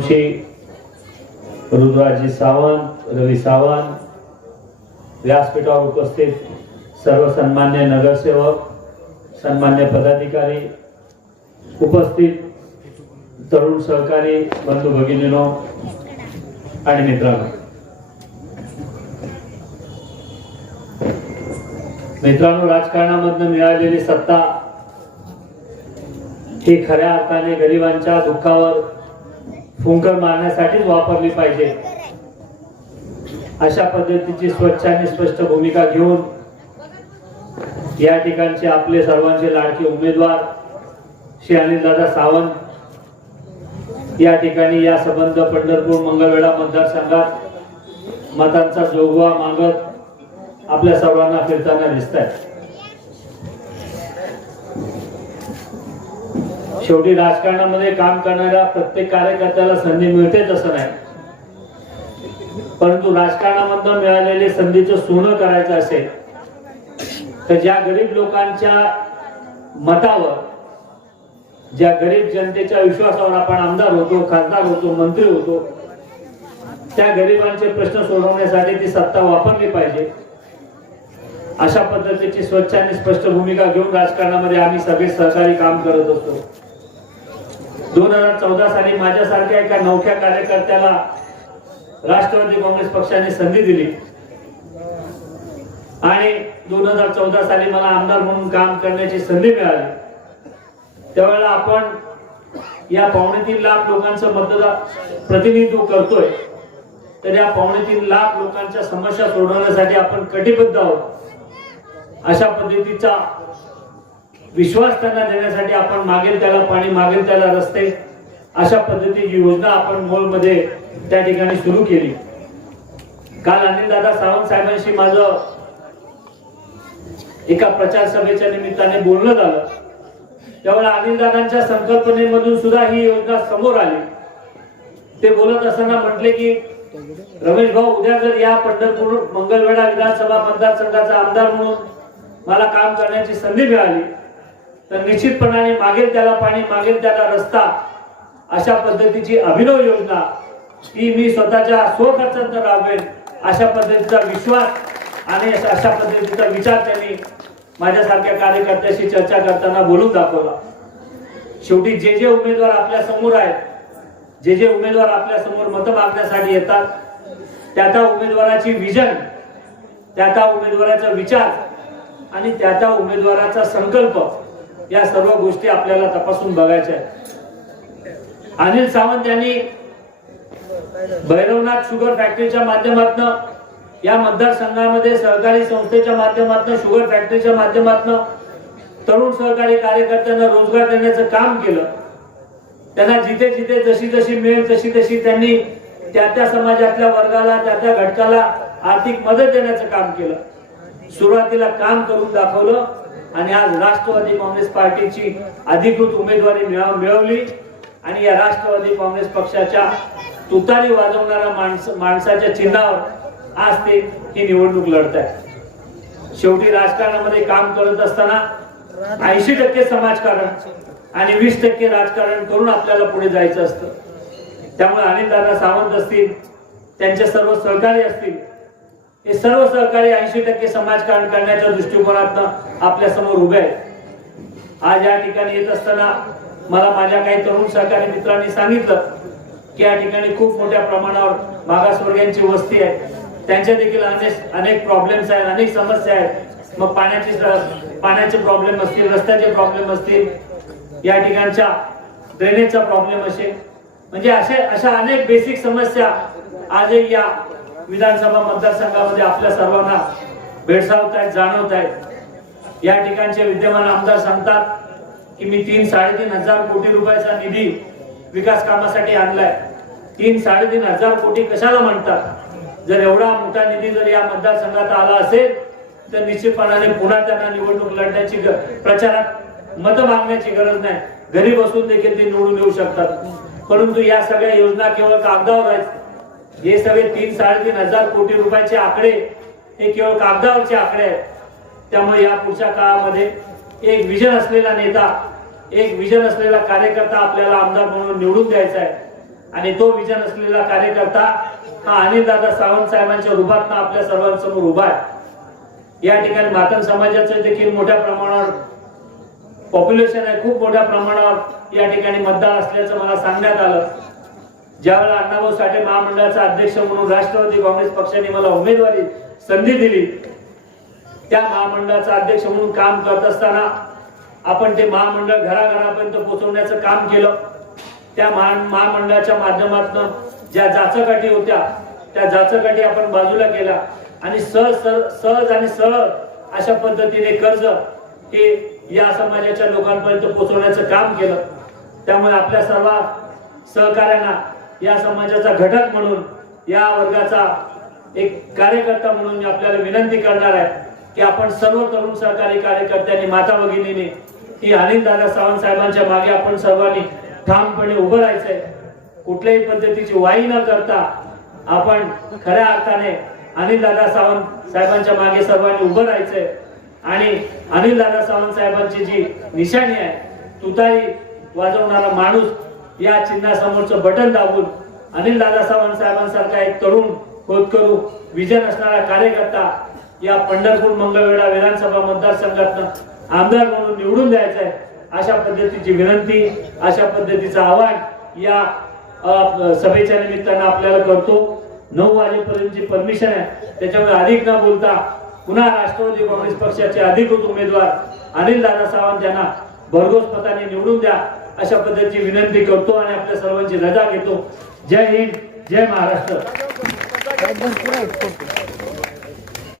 रुद्राजी सावंत रवी सावंत व्यासपीठावर उपस्थित सर्व सन्मान्य नगरसेवक सन्मान्य पदाधिकारी उपस्थित तरुण सहकारी बंधू भगिनीनो आणि मित्रांनो मित्रांनो राजकारणामधनं मिळालेली सत्ता ही खऱ्या अर्थाने गरिबांच्या दुःखावर फुंकर मारण्यासाठीच वापरली पाहिजे अशा पद्धतीची स्वच्छ आणि स्पष्ट भूमिका घेऊन या ठिकाणचे आपले सर्वांचे लाडके उमेदवार श्री अनिलदादा सावंत या ठिकाणी या संबंध पंढरपूर मंगळवेढा मतदारसंघात मतांचा जोगवा मागत आपल्या सर्वांना फिरताना दिसत आहेत शेवटी राजकारणामध्ये काम करणाऱ्या प्रत्येक कार्यकर्त्याला संधी मिळतेच असं नाही परंतु राजकारणामध्ये मिळालेले संधीचं सोनं करायचं असेल तर ज्या गरीब लोकांच्या मतावर ज्या गरीब जनतेच्या विश्वासावर आपण आमदार होतो खासदार होतो मंत्री होतो त्या गरिबांचे प्रश्न सोडवण्यासाठी ती सत्ता वापरली पाहिजे अशा पद्धतीची स्वच्छ आणि स्पष्ट भूमिका घेऊन राजकारणामध्ये आम्ही सगळे सहकारी काम करत असतो दोन हजार चौदा साली माझ्यासारख्या एका नवख्या कार्यकर्त्याला राष्ट्रवादी काँग्रेस पक्षाने संधी दिली आणि दोन हजार चौदा साली मला आमदार म्हणून काम करण्याची संधी मिळाली त्यावेळेला आपण या पावणे तीन लाख लोकांचं मतदार प्रतिनिधित्व करतोय तर या पावणे तीन लाख लोकांच्या समस्या सोडवण्यासाठी आपण कटिबद्ध आहोत अशा पद्धतीचा विश्वास त्यांना देण्यासाठी आपण मागेल त्याला पाणी मागेल त्याला रस्ते अशा पद्धतीची योजना आपण मोलमध्ये त्या ठिकाणी सुरू केली काल अनिलदादा सावंत साहेबांशी माझं एका प्रचार सभेच्या निमित्ताने बोलणं झालं त्यामुळे दादांच्या संकल्पनेमधून सुद्धा ही योजना समोर आली ते बोलत असताना म्हटले की रमेश भाऊ उद्या जर या पंढरपूर मंगलवेढा विधानसभा मतदारसंघाचा आमदार म्हणून मला काम करण्याची संधी मिळाली तर निश्चितपणाने मागेल त्याला पाणी मागेल त्याला रस्ता अशा पद्धतीची अभिनव योजना ही मी स्वतःच्या स्वखर्चात राबवेन अशा पद्धतीचा विश्वास आणि अशा पद्धतीचा विचार त्यांनी माझ्यासारख्या कार्यकर्त्याशी चर्चा करताना बोलून दाखवला शेवटी जे जे उमेदवार आपल्या समोर आहेत जे जे उमेदवार आपल्या समोर मतं मागण्यासाठी येतात त्या त्या उमेदवाराची विजन त्या त्या उमेदवाराचा विचार आणि त्या त्या उमेदवाराचा संकल्प या सर्व गोष्टी आपल्याला तपासून बघायच्या अनिल सावंत यांनी भैरवनाथ शुगर फॅक्टरीच्या माध्यमातून या मतदारसंघामध्ये सहकारी संस्थेच्या माध्यमातून शुगर फॅक्टरीच्या माध्यमातून तरुण सहकारी कार्यकर्त्यांना रोजगार देण्याचं काम केलं त्यांना जिथे जिथे जशी जशी मिळेल तशी तशी त्यांनी त्या त्या समाजातल्या वर्गाला त्या त्या घटकाला आर्थिक मदत देण्याचं काम केलं सुरुवातीला काम करून दाखवलं आणि आज राष्ट्रवादी काँग्रेस पार्टीची अधिकृत उमेदवारी मिळवली आणि या राष्ट्रवादी काँग्रेस पक्षाच्या तुतारी वाजवणारा माणस माणसाच्या चिन्हावर आज ते ही निवडणूक लढत आहे शेवटी राजकारणामध्ये काम करत असताना ऐंशी टक्के समाजकारण आणि वीस टक्के राजकारण करून आपल्याला पुढे जायचं असतं त्यामुळे अनिलदादा सावंत असतील त्यांचे सर्व सहकारी असतील हे सर्व सहकारी ऐंशी टक्के समाजकारण करण्याच्या दृष्टिकोनातनं आपल्या समोर उभे आहेत आज या ठिकाणी येत असताना मला माझ्या काही तरुण सहकारी मित्रांनी सांगितलं की या ठिकाणी खूप मोठ्या प्रमाणावर मागासवर्गीयांची वस्ती आहे त्यांच्या देखील अनेक अनेक प्रॉब्लेम्स आहेत अनेक समस्या आहेत मग पाण्याची पाण्याचे प्रॉब्लेम असतील रस्त्याचे प्रॉब्लेम असतील या ठिकाणच्या ड्रेनेजचा प्रॉब्लेम असेल म्हणजे असे अशा अनेक बेसिक समस्या आजही या विधानसभा मतदारसंघामध्ये आपल्या सर्वांना भेडसावत आहेत जाणवत आहेत या ठिकाणचे विद्यमान आमदार सांगतात की मी तीन साडेतीन हजार कोटी रुपयाचा निधी विकास कामासाठी आणलाय तीन साडेतीन हजार कोटी कशाला म्हणतात जर एवढा मोठा निधी जर या मतदारसंघात आला असेल तर निश्चितपणाने पुन्हा त्यांना निवडणूक लढण्याची प्रचारात मत मागण्याची गरज नाही घरी बसून देखील ते निवडून येऊ शकतात परंतु या सगळ्या योजना केवळ कागदावर आहेत हे सगळे तीन साडेतीन हजार कोटी रुपयाचे आकडे हे केवळ कागदावरचे आकडे आहेत त्यामुळे या पुढच्या काळामध्ये एक विजन असलेला नेता एक विजन असलेला कार्यकर्ता आपल्याला आमदार म्हणून निवडून द्यायचा आहे आणि तो विजन असलेला कार्यकर्ता हा अनिलदादा सावंत साहेबांच्या रूपात आपल्या सर्वांसमोर उभा आहे या ठिकाणी मातन समाजाचं देखील मोठ्या प्रमाणावर पॉप्युलेशन आहे खूप मोठ्या प्रमाणावर या ठिकाणी मतदार असल्याचं मला सांगण्यात आलं ज्यावेळेला अण्णाभाऊ साठे महामंडळाचा अध्यक्ष म्हणून राष्ट्रवादी काँग्रेस पक्षाने मला उमेदवारी संधी दिली त्या महामंडळाचा अध्यक्ष म्हणून काम करत असताना आपण ते महामंडळ घराघरापर्यंत पोहोचवण्याचं काम केलं त्या महामंडळाच्या माध्यमातून ज्या जाचकाठी होत्या त्या जाचकाठी आपण बाजूला केल्या आणि सहज सहज आणि सरळ अशा पद्धतीने कर्ज हे या समाजाच्या लोकांपर्यंत पोहोचवण्याचं काम केलं त्यामुळे आपल्या सर्व सहकाऱ्यांना या समाजाचा घटक म्हणून या वर्गाचा एक कार्यकर्ता म्हणून मी आपल्याला विनंती करणार आहे की आपण सर्व तरुण सहकारी कार्यकर्त्यांनी माता भगिनीने की अनिल दादा सावंत साहेबांच्या मागे आपण सर्वांनी ठामपणे उभं राहायचंय कुठल्याही पद्धतीची वाई न करता आपण खऱ्या अर्थाने अनिल दादा सावंत साहेबांच्या मागे सर्वांनी उभं राहायचंय आणि अनिल दादा सावंत साहेबांची जी निशाणी आहे तुताही वाजवणारा माणूस या चिन्हासमोरचं बटन दाबून अनिल दादा सावंत साहेबांसारखा एक तरुण होतकरू विजन असणारा कार्यकर्ता या पंढरपूर मंगळवेढा विधानसभा मतदारसंघातनं आमदार म्हणून निवडून द्यायचं आहे अशा पद्धतीची विनंती अशा पद्धतीचं आवाहन या सभेच्या निमित्तानं आपल्याला करतो नऊ वाजेपर्यंतची परमिशन आहे त्याच्यामुळे अधिक न बोलता पुन्हा राष्ट्रवादी काँग्रेस पक्षाचे अधिकृत उमेदवार अनिल दादा सावंत यांना भरघोस पदानी निवडून द्या अशा पद्धतीची विनंती करतो आणि आपल्या सर्वांची रजा घेतो जय हिंद जय महाराष्ट्र